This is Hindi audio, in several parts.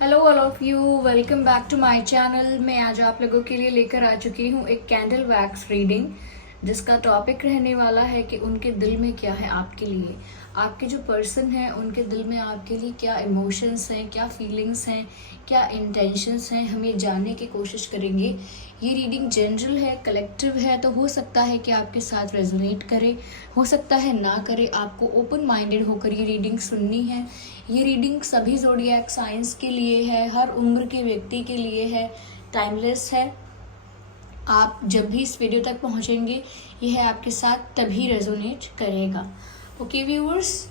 Hello all of you, welcome back to my channel. मैं आज आप लोगों के लिए लेकर आ चुकी हूँ एक कैंडल वैक्स रीडिंग, जिसका टॉपिक रहने वाला है कि उनके दिल में क्या है आपके लिए। आपके जो पर्सन है उनके दिल में आपके लिए क्या इमोशंस हैं, क्या फीलिंग्स हैं, क्या इंटेंशंस हैं, हम ये जानने की कोशिश करेंगे। ये रीडिंग जनरल है, कलेक्टिव है, तो हो सकता है कि आपके साथ रेजोनेट करे, हो सकता है ना करे। आपको ओपन माइंडेड होकर ये रीडिंग सुननी है। ये रीडिंग सभी ज़ोडिएक साइंस के लिए है, हर उम्र के व्यक्ति के लिए है, टाइमलेस है। आप जब भी इस वीडियो तक पहुंचेंगे यह आपके साथ तभी रेजोनेट करेगा। ओके व्यूअर्स,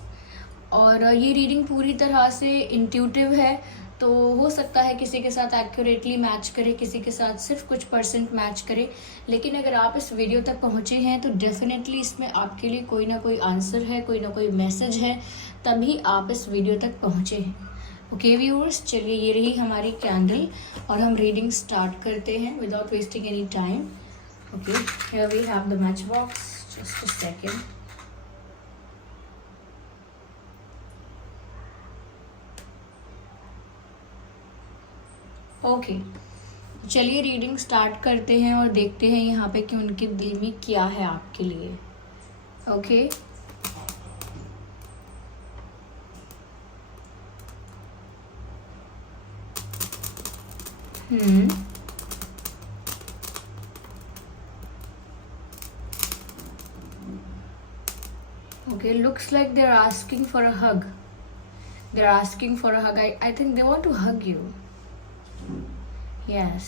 और ये रीडिंग पूरी तरह से इंट्यूटिव है, तो हो सकता है किसी के साथ एक्यूरेटली मैच करे, किसी के साथ सिर्फ कुछ परसेंट मैच करे। लेकिन अगर आप इस वीडियो तक पहुंचे हैं तो डेफिनेटली इसमें आपके लिए कोई ना कोई आंसर है, कोई ना कोई मैसेज है, तभी आप इस वीडियो तक पहुंचे हैं। ओके व्यूअर्स, चलिए ये रही हमारी कैंडल और हम रीडिंग स्टार्ट करते हैं without wasting any time. Okay, here we have the match box, just a second. Okay, चलिए रीडिंग स्टार्ट करते हैं और देखते हैं यहाँ पे कि उनके दिल में क्या है आपके लिए। Okay, okay, looks like they're asking for a hug. They're asking for a hug. I think they want to hug you. Yes,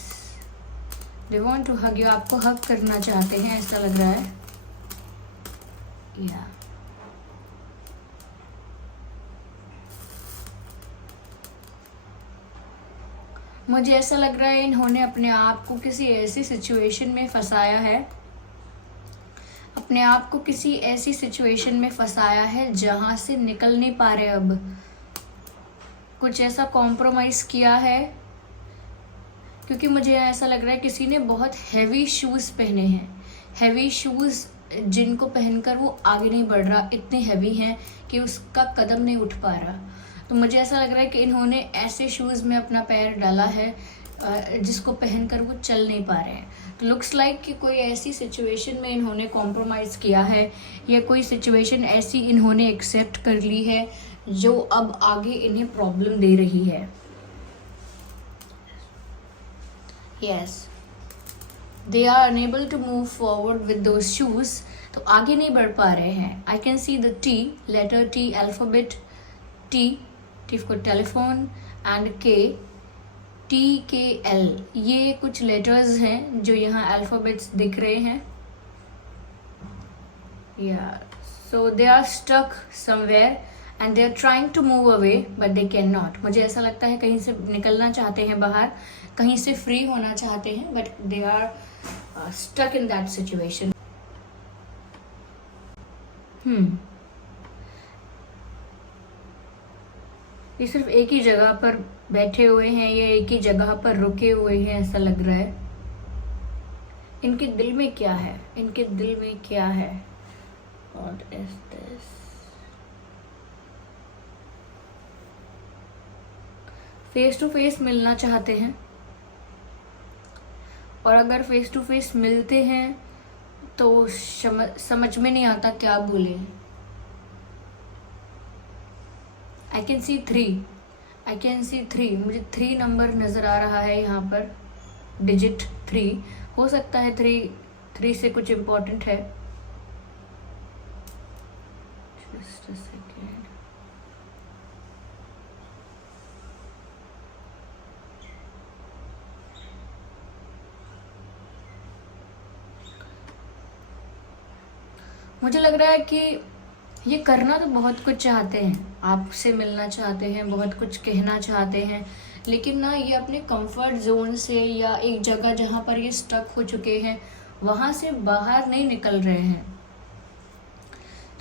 they want to hug you. आपको हग करना चाहते हैं ऐसा लग रहा है। Yeah. मुझे ऐसा लग रहा है इन्होंने अपने आप को किसी ऐसी सिचुएशन में फंसाया है, अपने आप को किसी ऐसी सिचुएशन में फंसाया है जहां से निकल नहीं पा रहे। अब कुछ ऐसा कॉम्प्रोमाइज किया है, क्योंकि मुझे ऐसा लग रहा है किसी ने बहुत हैवी शूज़ पहने हैं, हैवी शूज़ जिनको पहनकर वो आगे नहीं बढ़ रहा, इतने हैवी हैं कि उसका कदम नहीं उठ पा रहा। तो मुझे ऐसा लग रहा है कि इन्होंने ऐसे शूज़ में अपना पैर डाला है जिसको पहनकर वो चल नहीं पा रहे हैं। तो लुक्स लाइक कि कोई ऐसी सिचुएशन में इन्होंने कॉम्प्रोमाइज़ किया है, या कोई सिचुएशन ऐसी इन्होंने एक्सेप्ट कर ली है जो अब आगे इन्हें प्रॉब्लम दे रही है। Yes, they are unable to move forward with those shoes. तो आगे नहीं बढ़ पा रहे हैं। I can see the T, letter T, alphabet T, T for telephone, and K, T, K, L, ये कुछ letters हैं जो यहाँ alphabets दिख रहे हैं। Yeah, so they are stuck somewhere and they are trying to move away but they cannot. मुझे ऐसा लगता है कहीं से निकलना चाहते हैं बाहर, कहीं से फ्री होना चाहते हैं, but they are stuck in that situation. ये सिर्फ एक ही जगह पर बैठे हुए हैं या एक ही जगह पर रुके हुए हैं ऐसा लग रहा है। इनके दिल में क्या है, इनके दिल में क्या है? What is this? Face to face मिलना चाहते हैं, और अगर फेस टू फेस मिलते हैं तो समझ में नहीं आता क्या बोले। I can see 3, I can see 3, मुझे 3 नंबर नज़र आ रहा है यहाँ पर, डिजिट 3। हो सकता है 3 से कुछ इम्पोर्टेंट है। Just a second. मुझे लग रहा है कि ये करना तो बहुत कुछ चाहते हैं, आपसे मिलना चाहते हैं, बहुत कुछ कहना चाहते हैं, लेकिन ना ये अपने कंफर्ट जोन से या एक जगह जहाँ पर ये स्टक हो चुके हैं वहाँ से बाहर नहीं निकल रहे हैं।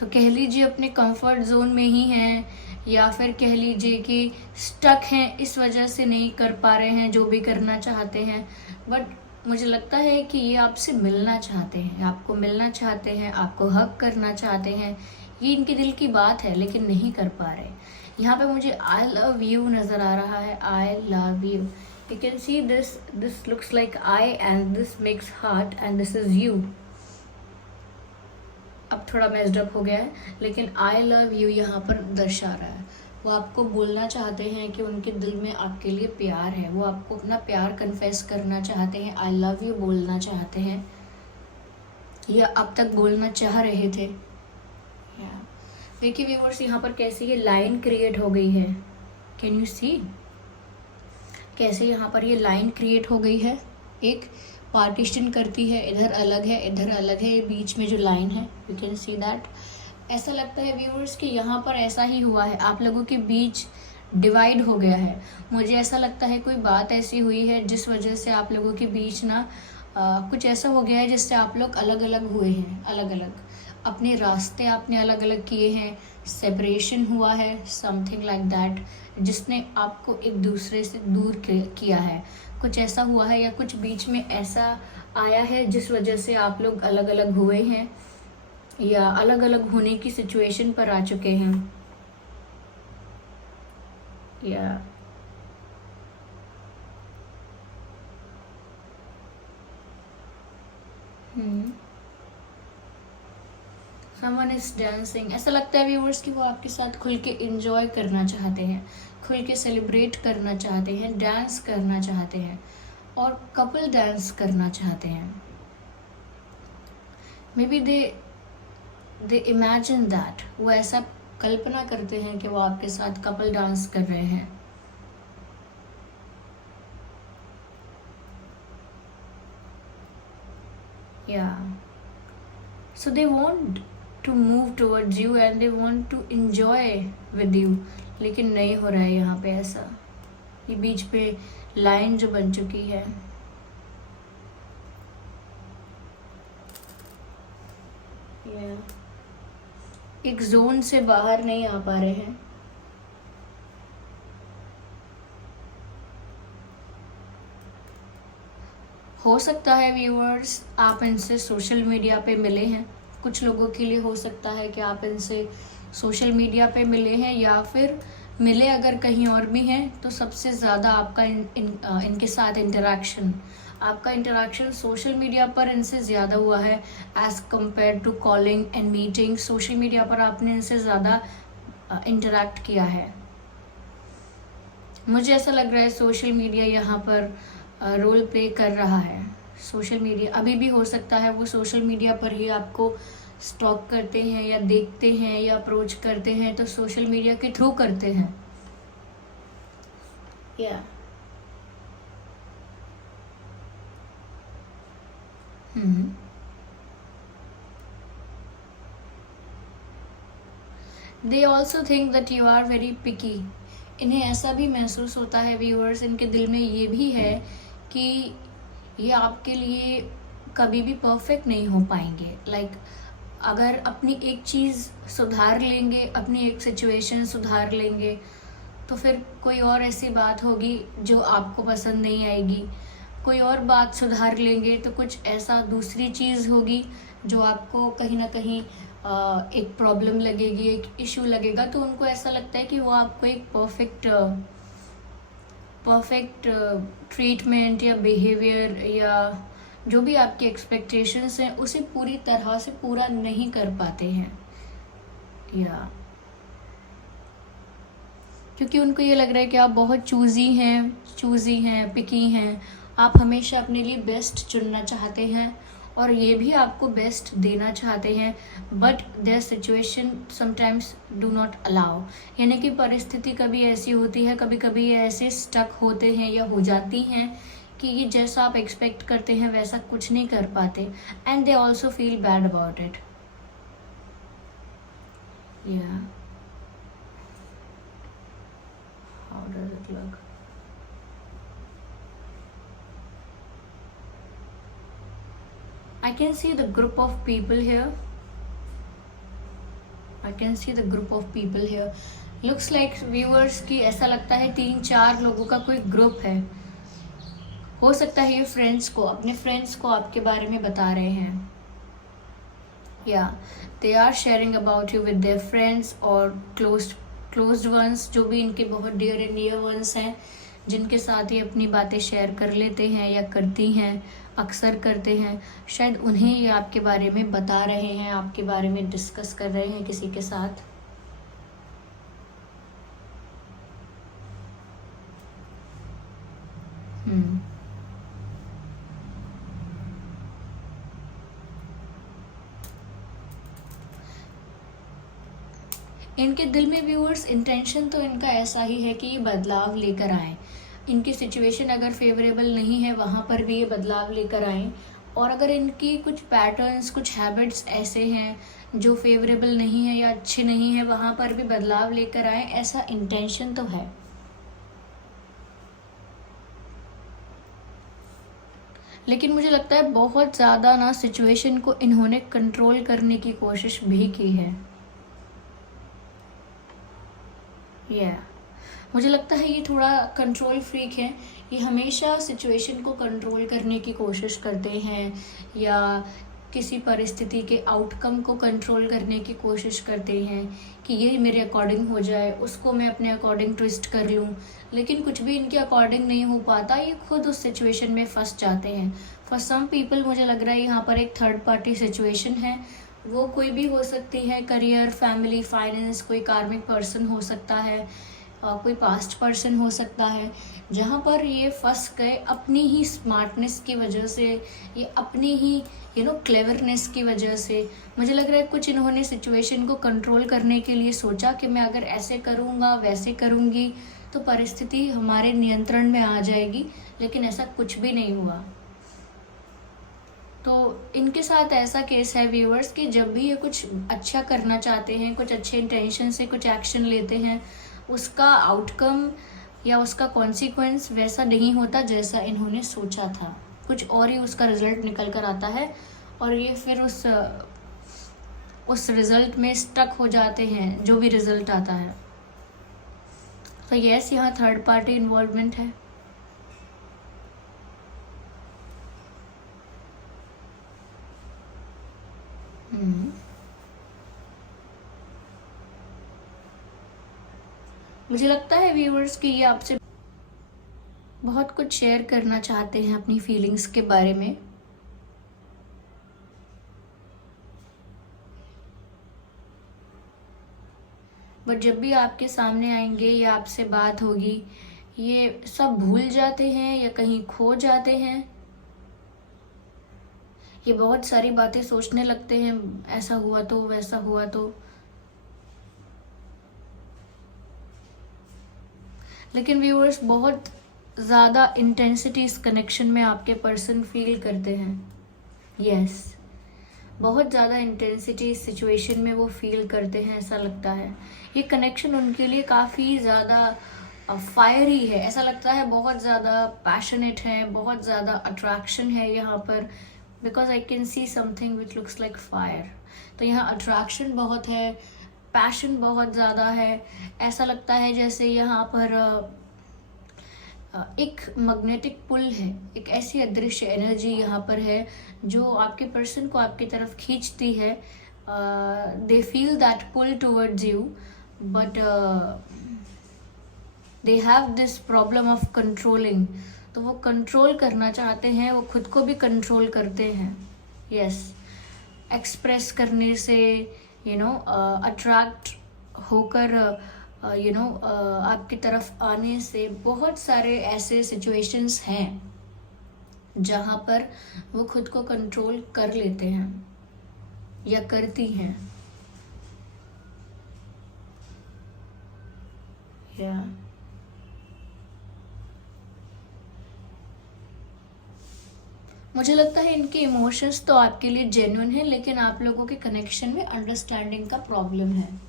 तो कह लीजिए अपने कंफर्ट जोन में ही हैं, या फिर कह लीजिए कि स्टक हैं, इस वजह से नहीं कर पा रहे हैं जो भी करना चाहते हैं। बट मुझे लगता है कि ये आपसे मिलना चाहते हैं, आपको मिलना चाहते हैं, आपको हक करना चाहते हैं। ये इनके दिल की बात है लेकिन नहीं कर पा रहे। यहाँ पे मुझे आई लव यू नज़र आ रहा है, I love you. You can see this looks like I and this makes heart and this is you. अब थोड़ा मेस्ड अप हो गया है, लेकिन आई लव यू यहाँ पर दर्शा रहा है। वो आपको बोलना चाहते हैं कि उनके दिल में आपके लिए प्यार है, वो आपको अपना प्यार कन्फेस करना चाहते हैं, आई लव यू बोलना चाहते हैं, या अब तक बोलना चाह रहे थे। देखिए व्यूअर्स, यहाँ पर कैसे ये लाइन क्रिएट हो गई है, कैन यू सी कैसे यहाँ पर ये लाइन क्रिएट हो गई है, एक पार्टीशन करती है, इधर अलग है इधर अलग है, बीच में जो लाइन है यू कैन सी दैट। ऐसा लगता है व्यूअर्स कि यहाँ पर ऐसा ही हुआ है, आप लोगों के बीच डिवाइड हो गया है। मुझे ऐसा लगता है कोई बात ऐसी हुई है जिस वजह से आप लोगों के बीच ना कुछ ऐसा हो गया है जिससे आप लोग अलग अलग हुए हैं, अलग अलग अपने रास्ते आपने अलग अलग किए हैं, सेपरेशन हुआ है, समथिंग लाइक दैट, जिसने आपको एक दूसरे से दूर किया है। कुछ ऐसा हुआ है या कुछ बीच में ऐसा आया है जिस वजह से आप लोग अलग अलग हुए हैं या अलग अलग होने की सिचुएशन पर आ चुके हैं। या समवन इज डांसिंग। ऐसा लगता है व्यूअर्स कि वो आपके साथ खुल के एंजॉय करना चाहते हैं, खुल के सेलिब्रेट करना चाहते हैं, डांस करना चाहते हैं और कपल डांस करना चाहते हैं। May be they imagine that, वो ऐसा कल्पना करते हैं कि वो आपके साथ कपल डांस कर रहे हैं। या so they want to move towards you and they want to enjoy with you, लेकिन नहीं हो रहा है यहाँ पे ऐसा। ये बीच पे लाइन जो बन चुकी है, एक जोन से बाहर नहीं आ पा रहे हैं। हो सकता है व्यूअर्स आप इनसे सोशल मीडिया पे मिले हैं, कुछ लोगों के लिए हो सकता है कि आप इनसे सोशल मीडिया पे मिले हैं, या फिर मिले अगर कहीं और भी हैं तो सबसे ज़्यादा आपका इनके साथ आपका इंटरेक्शन सोशल मीडिया पर इनसे ज़्यादा हुआ है as compare to calling and meeting. Social media पर आपने इनसे ज़्यादा इंटरेक्ट किया है। मुझे ऐसा लग रहा है सोशल मीडिया यहाँ पर रोल प्ले कर रहा है। सोशल मीडिया अभी भी हो सकता है वो सोशल मीडिया पर ही आपको स्टॉक करते हैं या देखते हैं या अप्रोच करते हैं तो सोशल मीडिया के थ्रू करते हैं। या they also think that you are very picky. इन्हें ऐसा भी महसूस होता है व्यूअर्स, इनके दिल में ये भी है कि ये आपके लिए कभी भी परफेक्ट नहीं हो पाएंगे। लाइक अगर अपनी एक चीज़ सुधार लेंगे, अपनी एक सिचुएशन सुधार लेंगे, तो फिर कोई और ऐसी बात होगी जो आपको पसंद नहीं आएगी। कोई और बात सुधार लेंगे तो कुछ ऐसा दूसरी चीज़ होगी जो आपको कहीं ना कहीं एक प्रॉब्लम लगेगी, एक इशू लगेगा। तो उनको ऐसा लगता है कि वो आपको एक परफेक्ट ट्रीटमेंट या बिहेवियर या जो भी आपकी एक्सपेक्टेशंस हैं उसे पूरी तरह से पूरा नहीं कर पाते हैं। या क्योंकि उनको ये लग रहा है कि आप बहुत चूज़ी हैं, पिकी हैं, आप हमेशा अपने लिए बेस्ट चुनना चाहते हैं और ये भी आपको बेस्ट देना चाहते हैं, but there situation sometimes do not allow. यानी कि परिस्थिति कभी ऐसी होती है, कभी कभी ये ऐसे स्टक होते हैं या हो जाती हैं कि ये जैसा आप एक्सपेक्ट करते हैं वैसा कुछ नहीं कर पाते, and they also feel bad about it. या how does it look? I can see the group of people here. Looks like viewers की ऐसा लगता है 3-4 लोगों का कोई ग्रुप है। हो सकता है ये अपने फ्रेंड्स को आपके बारे में बता रहे हैं। या they are sharing about you with their friends और क्लोज क्लोज्ड वंस, जो भी इनके बहुत डियर एंड नियर वंस हैं, जिनके साथ ये अपनी बातें शेयर कर लेते हैं या करती हैं, अक्सर करते हैं, शायद उन्हें ये आपके बारे में बता रहे हैं, आपके बारे में डिस्कस कर रहे हैं किसी के साथ। इनके दिल में व्यूअर्स इंटेंशन तो इनका ऐसा ही है कि ये बदलाव लेकर आए। इनकी सिचुएशन अगर फेवरेबल नहीं है वहाँ पर भी ये बदलाव लेकर आए, और अगर इनकी कुछ पैटर्न्स, कुछ हैबिट्स ऐसे हैं जो फेवरेबल नहीं है या अच्छे नहीं है, वहाँ पर भी बदलाव लेकर आए, ऐसा इंटेंशन तो है। लेकिन मुझे लगता है बहुत ज़्यादा ना सिचुएशन को इन्होंने कंट्रोल करने की कोशिश भी की है। मुझे लगता है ये थोड़ा कंट्रोल फ्रीक है। ये हमेशा सिचुएशन को कंट्रोल करने की कोशिश करते हैं, या किसी परिस्थिति के आउटकम को कंट्रोल करने की कोशिश करते हैं कि ये मेरे अकॉर्डिंग हो जाए, उसको मैं अपने अकॉर्डिंग ट्विस्ट कर लूँ। लेकिन कुछ भी इनके अकॉर्डिंग नहीं हो पाता, ये खुद उस सिचुएशन में फंस जाते हैं। फॉर सम पीपल मुझे लग रहा है यहाँ पर एक थर्ड पार्टी सिचुएशन है। वो कोई भी हो सकती है, करियर, फैमिली, फाइनेंस, कोई कार्मिक पर्सन हो सकता है, कोई पास्ट पर्सन हो सकता है, जहाँ पर ये फंस गए अपनी ही स्मार्टनेस की वजह से, ये अपनी ही क्लेवरनेस की वजह से। मुझे लग रहा है कुछ इन्होंने सिचुएशन को कंट्रोल करने के लिए सोचा कि मैं अगर ऐसे करूँगा, वैसे करूँगी तो परिस्थिति हमारे नियंत्रण में आ जाएगी, लेकिन ऐसा कुछ भी नहीं हुआ। तो इनके साथ ऐसा केस है व्यूअर्स कि जब भी ये कुछ अच्छा करना चाहते हैं, कुछ अच्छे इंटेंशन से कुछ एक्शन लेते हैं, उसका आउटकम या उसका कॉन्सिक्वेंस वैसा नहीं होता जैसा इन्होंने सोचा था। कुछ और ही उसका रिजल्ट निकल कर आता है, और ये फिर उस रिजल्ट में स्टक हो जाते हैं, जो भी रिजल्ट आता है। तो यस, यहाँ थर्ड पार्टी इन्वॉल्वमेंट है। मुझे लगता है व्यूअर्स कि ये आपसे बहुत कुछ शेयर करना चाहते हैं अपनी फीलिंग्स के बारे में। बट जब भी आपके सामने आएंगे या आपसे बात होगी, ये सब भूल जाते हैं या कहीं खो जाते हैं। ये बहुत सारी बातें सोचने लगते हैं, ऐसा हुआ तो, वैसा हुआ तो। लेकिन व्यूअर्स बहुत ज़्यादा इंटेंसिटी इस कनेक्शन में आपके पर्सन फील करते हैं। यस, बहुत ज़्यादा इंटेंसिटी इस सिचुएशन में वो फील करते हैं, ऐसा लगता है। ये कनेक्शन उनके लिए काफ़ी ज़्यादा फायरी है, ऐसा लगता है बहुत ज़्यादा पैशनेट है, बहुत ज़्यादा अट्रैक्शन है यहाँ पर, because I can see something which looks like fire. तो यहाँ अट्रैक्शन बहुत है, पैशन बहुत ज़्यादा है। ऐसा लगता है जैसे यहाँ पर एक मैग्नेटिक पुल है, एक ऐसी अदृश्य एनर्जी यहाँ पर है जो आपके पर्सन को आपकी तरफ खींचती है। They feel that pull towards you, but they have this problem of controlling. तो वो कंट्रोल करना चाहते हैं, वो खुद को भी कंट्रोल करते हैं। यस, एक्सप्रेस करने से, अट्रैक्ट होकर आपकी तरफ आने से, बहुत सारे ऐसे सिचुएशंस हैं जहाँ पर वो खुद को कंट्रोल कर लेते हैं या करती हैं। मुझे लगता है इनके इमोशंस तो आपके लिए जेन्युइन है, लेकिन आप लोगों के कनेक्शन में अंडरस्टैंडिंग का प्रॉब्लम है।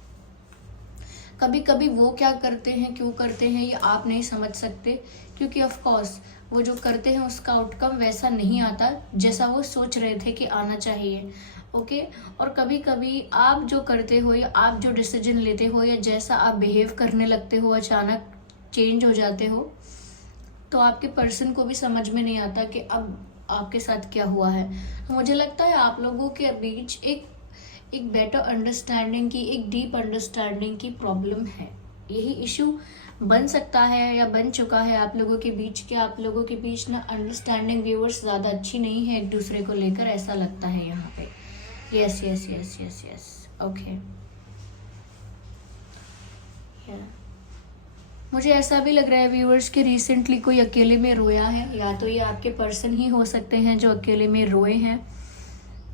कभी कभी वो क्या करते हैं, क्यों करते हैं, ये आप नहीं समझ सकते, क्योंकि ऑफ कोर्स वो जो करते हैं उसका आउटकम वैसा नहीं आता जैसा वो सोच रहे थे कि आना चाहिए। ओके, और कभी कभी आप जो करते हो या आप जो डिसीजन लेते हो या जैसा आप बिहेव करने लगते हो, अचानक चेंज हो जाते हो, तो आपके पर्सन को भी समझ में नहीं आता कि अब आपके साथ क्या हुआ है। तो मुझे लगता है आप लोगों के बीच एक बेटर अंडरस्टैंडिंग की, एक डीप अंडरस्टैंडिंग की प्रॉब्लम है। यही इशू बन सकता है या बन चुका है आप लोगों के बीच, कि आप लोगों के बीच ना अंडरस्टैंडिंग व्यूअर्स ज़्यादा अच्छी नहीं है एक दूसरे को लेकर, ऐसा लगता है यहाँ पे। Yes yes yes yes yes, okay. मुझे ऐसा भी लग रहा है व्यूअर्स कि रिसेंटली कोई अकेले में रोया है, या तो ये आपके पर्सन ही हो सकते हैं जो अकेले में रोए हैं,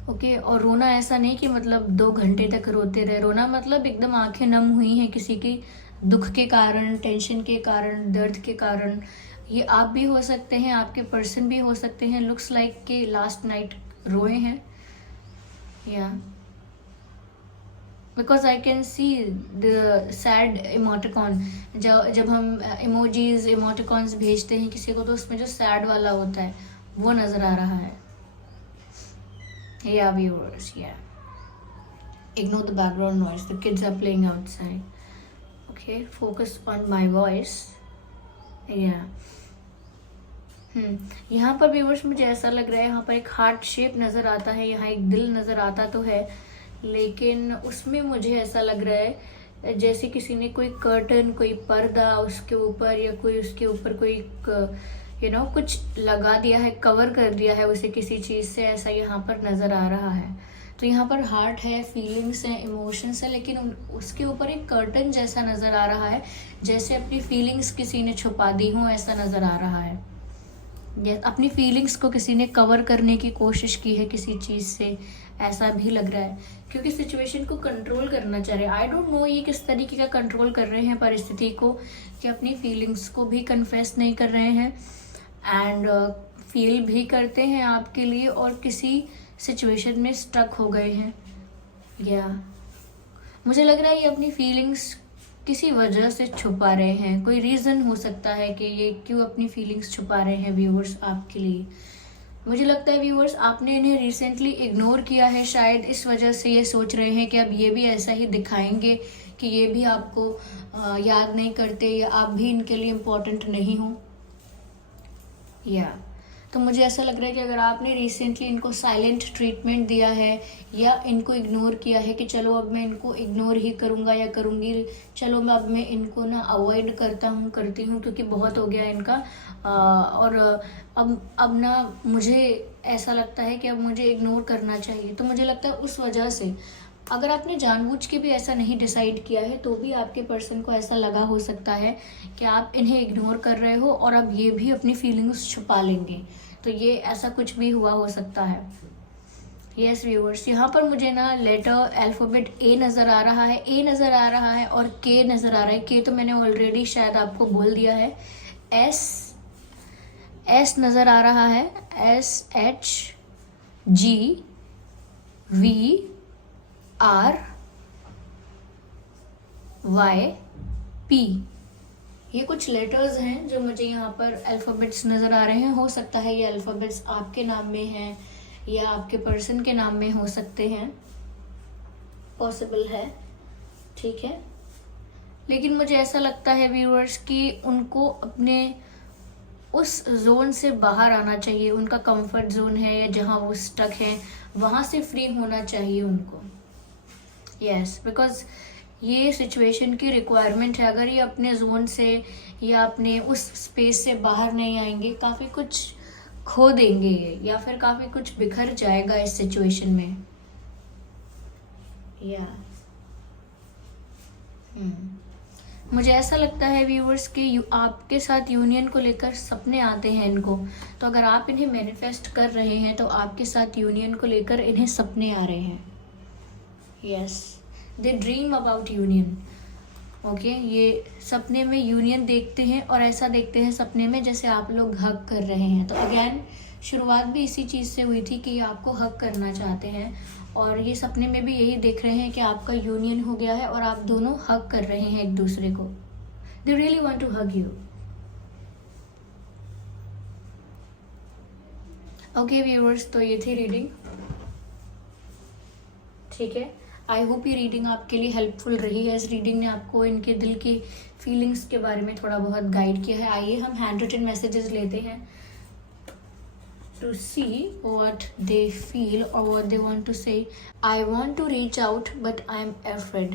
ओके। और रोना ऐसा नहीं कि मतलब 2 घंटे तक रोते रहे, रोना मतलब एकदम आंखें नम हुई हैं किसी की दुख के कारण, टेंशन के कारण, दर्द के कारण। ये आप भी हो सकते हैं, आपके पर्सन भी हो सकते हैं। लुक्स लाइक कि लास्ट नाइट रोए हैं, या because I can see the sad emoticon. जब हम इमोजीज इमोटिकॉन्स भेजते हैं किसी को, तो उसमें जो सैड वाला होता है वो नजर आ रहा है। Yeah, viewers, yeah. Ignore the background noise. The kids are playing outside. Okay, focus on my voice. Yeah. यहाँ पर viewers मुझे ऐसा लग रहा है, यहाँ पर एक हार्ट शेप नज़र आता है, यहाँ एक दिल नज़र आता तो है, लेकिन उसमें मुझे ऐसा लग रहा है जैसे किसी ने कोई कर्टन, कोई पर्दा उसके ऊपर, या कोई उसके ऊपर कोई कुछ लगा दिया है, कवर कर दिया है उसे किसी चीज़ से, ऐसा यहाँ पर नज़र आ रहा है। तो यहाँ पर हार्ट है, फीलिंग्स हैं, इमोशंस है, लेकिन उसके ऊपर एक कर्टन जैसा नज़र आ रहा है, जैसे अपनी फीलिंग्स किसी ने छुपा दी हों, ऐसा नज़र आ रहा है। अपनी फीलिंग्स को किसी ने कवर करने की कोशिश की है किसी चीज़ से, ऐसा भी लग रहा है, क्योंकि सिचुएशन को कंट्रोल करना चाह रहे हैं। आई डोंट नो ये किस तरीके का कंट्रोल कर रहे हैं परिस्थिति को, कि अपनी फीलिंग्स को भी कन्फेस नहीं कर रहे हैं एंड फील भी करते हैं आपके लिए, और किसी सिचुएशन में स्टक हो गए हैं। या मुझे लग रहा है ये अपनी फीलिंग्स किसी वजह से छुपा रहे हैं, कोई रीज़न हो सकता है कि ये क्यों अपनी फीलिंग्स छुपा रहे हैं व्यूअर्स आपके लिए। मुझे लगता है व्यूअर्स आपने इन्हें रिसेंटली इग्नोर किया है, शायद इस वजह से ये सोच रहे हैं कि अब ये भी ऐसा ही दिखाएंगे कि ये भी आपको याद नहीं करते, या आप भी इनके लिए इम्पोर्टेंट नहीं हो। तो मुझे ऐसा लग रहा है कि अगर आपने रिसेंटली इनको साइलेंट ट्रीटमेंट दिया है, या इनको इग्नोर किया है कि चलो अब मैं इनको इग्नोर ही करूँगा या करूँगी, चलो अब मैं इनको ना अवॉइड करती हूँ क्योंकि बहुत हो गया इनका, और अब ना मुझे ऐसा लगता है कि अब मुझे इग्नोर करना चाहिए। तो मुझे लगता है उस वजह से, अगर आपने जानबूझ के भी ऐसा नहीं डिसाइड किया है, तो भी आपके पर्सन को ऐसा लगा हो सकता है कि आप इन्हें इग्नोर कर रहे हो और अब ये भी अपनी फीलिंग्स छुपा लेंगे। तो ये ऐसा कुछ भी हुआ हो सकता है। यस व्यूअर्स, यहाँ पर मुझे ना लेटर अल्फ़ाबेट ए नज़र आ रहा है, ए नज़र आ रहा है, और के नज़र आ रहा है। के तो मैंने ऑलरेडी शायद आपको बोल दिया है। एस नज़र आ रहा है, SHGVR, YP, ये कुछ लेटर्स हैं जो मुझे यहाँ पर अल्फ़ाबेट्स नज़र आ रहे हैं। हो सकता है ये अल्फ़ाबेट्स आपके नाम में हैं या आपके पर्सन के नाम में हो सकते हैं, पॉसिबल है, ठीक है। लेकिन मुझे ऐसा लगता है व्यूअर्स कि उनको अपने उस जोन से बाहर आना चाहिए, उनका कंफर्ट जोन है या जहाँ वो स्टक हैं वहाँ से फ्री होना चाहिए उनको। यस, बिकॉज ये सिचुएशन की रिक्वायरमेंट है। अगर ये अपने जोन से या अपने उस स्पेस से बाहर नहीं आएंगे, काफ़ी कुछ खो देंगे ये, या फिर काफ़ी कुछ बिखर जाएगा इस सिचुएशन में। या मुझे ऐसा लगता है व्यूअर्स कि आपके साथ यूनियन को लेकर सपने आते हैं इनको। तो अगर आप इन्हें मैनिफेस्ट कर रहे हैं तो आपके साथ यूनियन को लेकर इन्हें सपने आ रहे हैं। Yes, they dream about union. Okay, ये सपने में यूनियन देखते हैं, और ऐसा देखते हैं सपने में जैसे आप लोग हग कर रहे हैं। तो अगेन शुरुआत भी इसी चीज़ से हुई थी कि ये आपको हग करना चाहते हैं, और ये सपने में भी यही देख रहे हैं कि आपका यूनियन हो गया है और आप दोनों हग कर रहे हैं एक दूसरे को। They really want to hug you. Okay viewers, तो ये थी रीडिंग, ठीक है। आई होप ये रीडिंग आपके लिए हेल्पफुल रही है। इस रीडिंग ने आपको इनके दिल की फीलिंग्स के बारे में थोड़ा बहुत गाइड किया है। आइए हम हैंड रिटन मैसेजेस लेते हैं। to see what they feel or what they want to say. I want to reach out but I am afraid.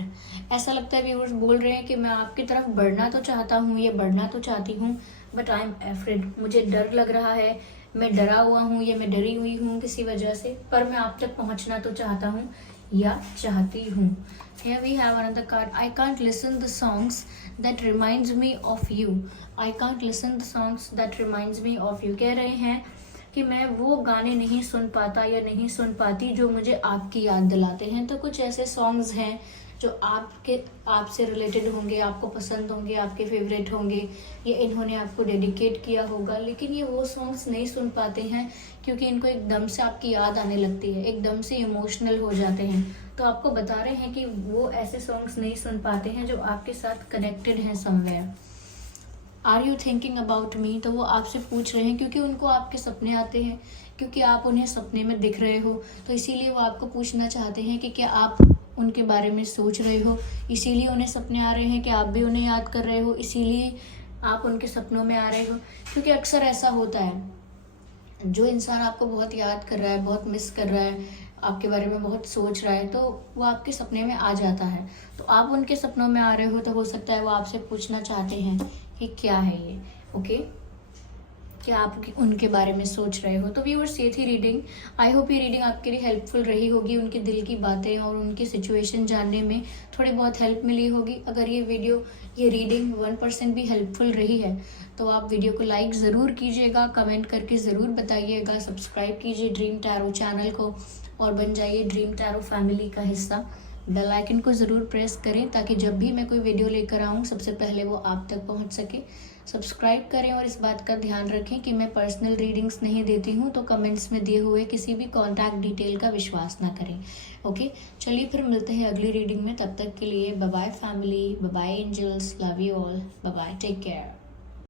ऐसा लगता है व्यूअर्स बोल रहे हैं कि मैं आपकी तरफ बढ़ना तो चाहता हूँ, ये बढ़ना तो चाहती हूँ, बट आई एम एफ्रेड, मुझे डर लग रहा है, मैं डरा हुआ हूँ या मैं डरी हुई हूँ किसी वजह से, पर मैं आप तक पहुँचना तो चाहता हूँ या चाहती हूँ. Here we have another card. I can't listen the songs that reminds me of you. I can't listen the songs that reminds me of you. कह रहे हैं कि मैं वो गाने नहीं सुन पाता या नहीं सुन पाती जो मुझे आपकी याद दिलाते हैं. तो कुछ ऐसे सॉन्ग्स हैं जो आपसे रिलेटेड होंगे, आपको पसंद होंगे, आपके फेवरेट होंगे, ये इन्होंने आपको डेडिकेट किया होगा, लेकिन ये वो सॉन्ग्स नहीं सुन पाते हैं क्योंकि इनको एकदम से आपकी याद आने लगती है, एकदम से इमोशनल हो जाते हैं. तो आपको बता रहे हैं कि वो ऐसे सॉन्ग्स नहीं सुन पाते हैं जो आपके साथ कनेक्टेड हैं somewhere. Are you thinking about me, तो वो आपसे पूछ रहे हैं क्योंकि उनको आपके सपने आते हैं, क्योंकि आप उन्हें सपने में दिख रहे हो, तो इसीलिए वो आपको पूछना चाहते हैं कि क्या आप उनके बारे में सोच रहे हो, इसीलिए उन्हें सपने आ रहे हैं कि आप भी उन्हें याद कर रहे हो, इसीलिए आप उनके सपनों में आ रहे हो. क्योंकि अक्सर ऐसा होता है, जो इंसान आपको बहुत याद कर रहा है, बहुत मिस कर रहा है, आपके बारे में बहुत सोच रहा है, तो वो आपके सपने में आ जाता है. तो आप उनके सपनों में आ रहे हो तो हो सकता है वो आपसे पूछना चाहते हैं कि क्या है ये, ओके, क्या आप उनके बारे में सोच रहे हो. तो व्यूअर्स, ये थी रीडिंग. आई होप ये रीडिंग आपके लिए हेल्पफुल रही होगी, उनके दिल की बातें और उनकी सिचुएशन जानने में थोड़ी बहुत हेल्प मिली होगी. अगर ये रीडिंग 1% भी हेल्पफुल रही है तो आप वीडियो को लाइक ज़रूर कीजिएगा, कमेंट करके ज़रूर बताइएगा, सब्सक्राइब कीजिए ड्रीम टैरो चैनल को और बन जाइए ड्रीम टैरो फैमिली का हिस्सा. बेल आइकन को ज़रूर प्रेस करें ताकि जब भी मैं कोई वीडियो लेकर आऊँ सबसे पहले वो आप तक पहुँच सके. सब्सक्राइब करें और इस बात का ध्यान रखें कि मैं पर्सनल रीडिंग्स नहीं देती हूँ, तो कमेंट्स में दिए हुए किसी भी कॉन्टैक्ट डिटेल का विश्वास ना करें. ओके, चलिए फिर मिलते हैं अगली रीडिंग में. तब तक के लिए bye bye family, bye bye angels, love you all, bye bye, take care.